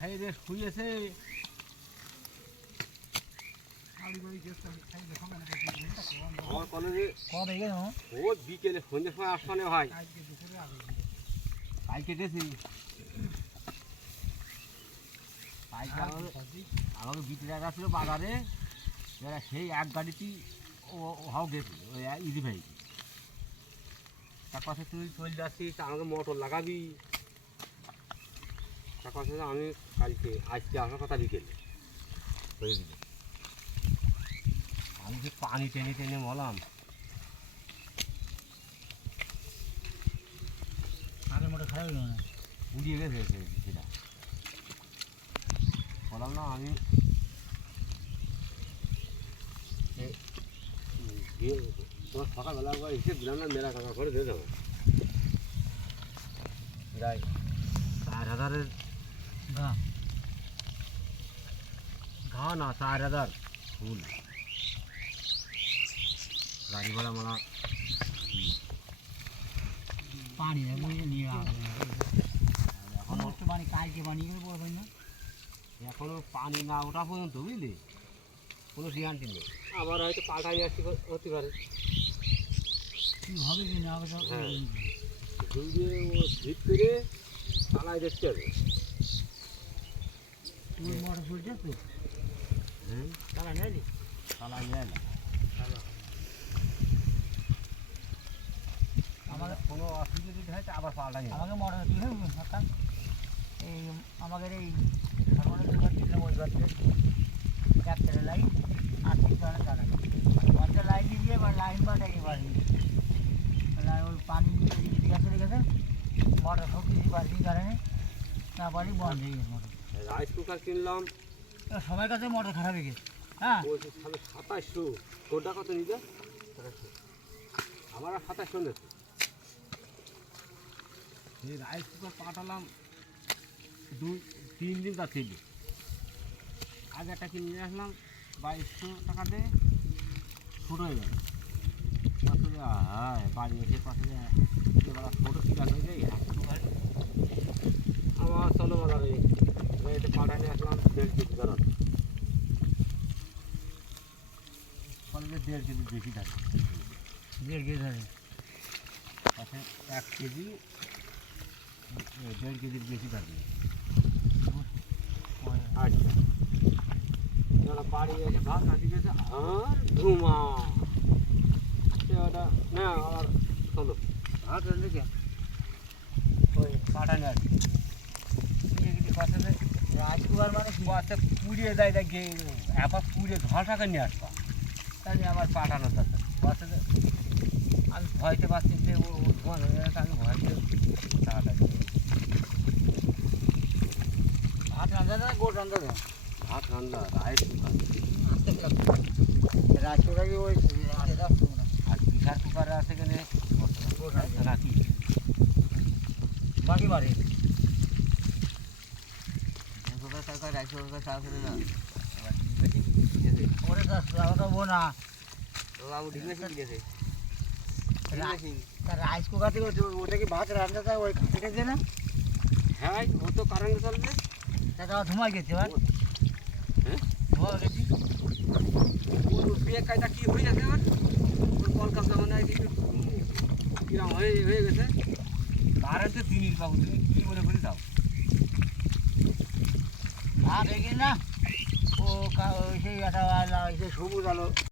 শুয়েছে আমার কলেজে ও বিকেলে সন্ধ্যের সময় আসমানে ভাই কালকে গেছি আমাকে বিটে জায়গা ছিল বাজারে সেই এক গাড়িতেই হাও গেছি ওই ইদি ভাই তার কাছে তুই চলে যাচ্ছিস আমাকে মোটর লাগাবি তার কাছে আমি কালকে আজকে আসার কথা বিকেলে বুঝলি আমি যে পানি টেনে টেনে মলাম আগে মোটর খারাপ হলো না উড়িয়ে গেছে সেটা বললাম না আমি তোমার সকালবেলা হিসেব দিলাম না মেলা টাকা করে দিয়ে দেবো প্রায় 4,000-এর ঘা না 4,000 ফুল গাড়ি ভাড়া মারা পানি নিয়ে এখন একটু পানি কালকে পানি করে পড়বেন না এখনো পানি না ওঠা পর্যন্ত বুঝলি কোনো সিয়ান্টি নেই আবার হয়তো পাল্টা নিয়ে আসতে হতে পারে কী হবে কি না হবে সব ভিত করে চালায় দেখতে হবে তুই মোটর ফুলছে তো চালা নেলি চালাই নেয় না আমাদের কোনো অসুবিধা যদি হয় আবার পাল্টা নিয়ে আমাকে মোটর কী হবে হঠাৎ এই আমাদের এই সর্বনিম্ন দুবার দিলাম ওই বাড়িতে ক্যাপ্টারের লাইন আর 3 জনের চালা একটা লাইন দিয়ে এবার লাইন বাটাই বাড়ি ওই পানি জিজ্ঞাসা চলে গেছে মোটর সব কিছু বাড়ির কারণে না বাড়ি বন্ধ হয়ে গেছে মোটর রাইস কুকার কিনলাম সবার কাছে মোটর খারাপ হয়ে গেছে হ্যাঁ ওই 2700 তোরটা কত নিতে আমার 2700 নিতে এই রাইস কুকার পাঠালাম 2-3 দিন যাচ্ছিল আগে একটা কিনে নিয়ে আসলাম 2200 টাকা দিয়ে ছোটো হয়ে গেল হ্যাঁ বাড়ি এসে পাশে এবার ছোটো ঠিক আছে যাই আবার চলো বাজারে এটা পাঠায় নিয়ে আসলাম 1.5 কেজি বেরোন কলেজে 1.5 কেজি বেশি থাকে 1.5 কেজি থাকে পাশে 1 কেজি 1.5 কেজির বেশি থাকে আচ্ছা যারা বাড়ি এসে ভাত রাখি গেছে আর ধুমা ওটা না আবার চলো ভাত রান্ধে কে ওই পাঠায় নিয়ে আসি রাজকুমার মানে বাচ্চা পুড়িয়ে দেয় দেখে আবার পুড়িয়ে ঘষাকে নিয়ে আসবা তাহলে আবার পাঠানো দরকার বাচ্চাতে আমি ভয়তে পাচ্ছি যে ও ধোঁয়া ধরে গেছে আমি ভয়তে টাকাটা দিয়ে ভাত রান্ধা না গোট রান্ধা দেয় ভাত রান্না রাইস কুকার রাজকুমার ওই আর প্রেশার কুকারে আছে এখানে নাকি বাকি বাড়ি সরকার রাইস কুকার চাষ করে না ওরে তো বোনা বাবু ঠিক মেশিন গেছে রাইস কুকার থেকে ওটা কি ভাত রান্না যায় ওই কেটে দিয়ে না হ্যাঁ ও তো কারেন্টে চলবে টাকা ধুমাই গেছে এবার হ্যাঁ ধোয়া গেছি ওর বিয়ে কায়দা কি হয়ে যাচ্ছে এবার ওর কলকাতা যেমন কিরম হয়ে গেছে কারেন্টে জিনিস বাবু তুমি কী মনে করে দাও ভাত হয়ে গেছে না ও সেই একটা সবুজ আলো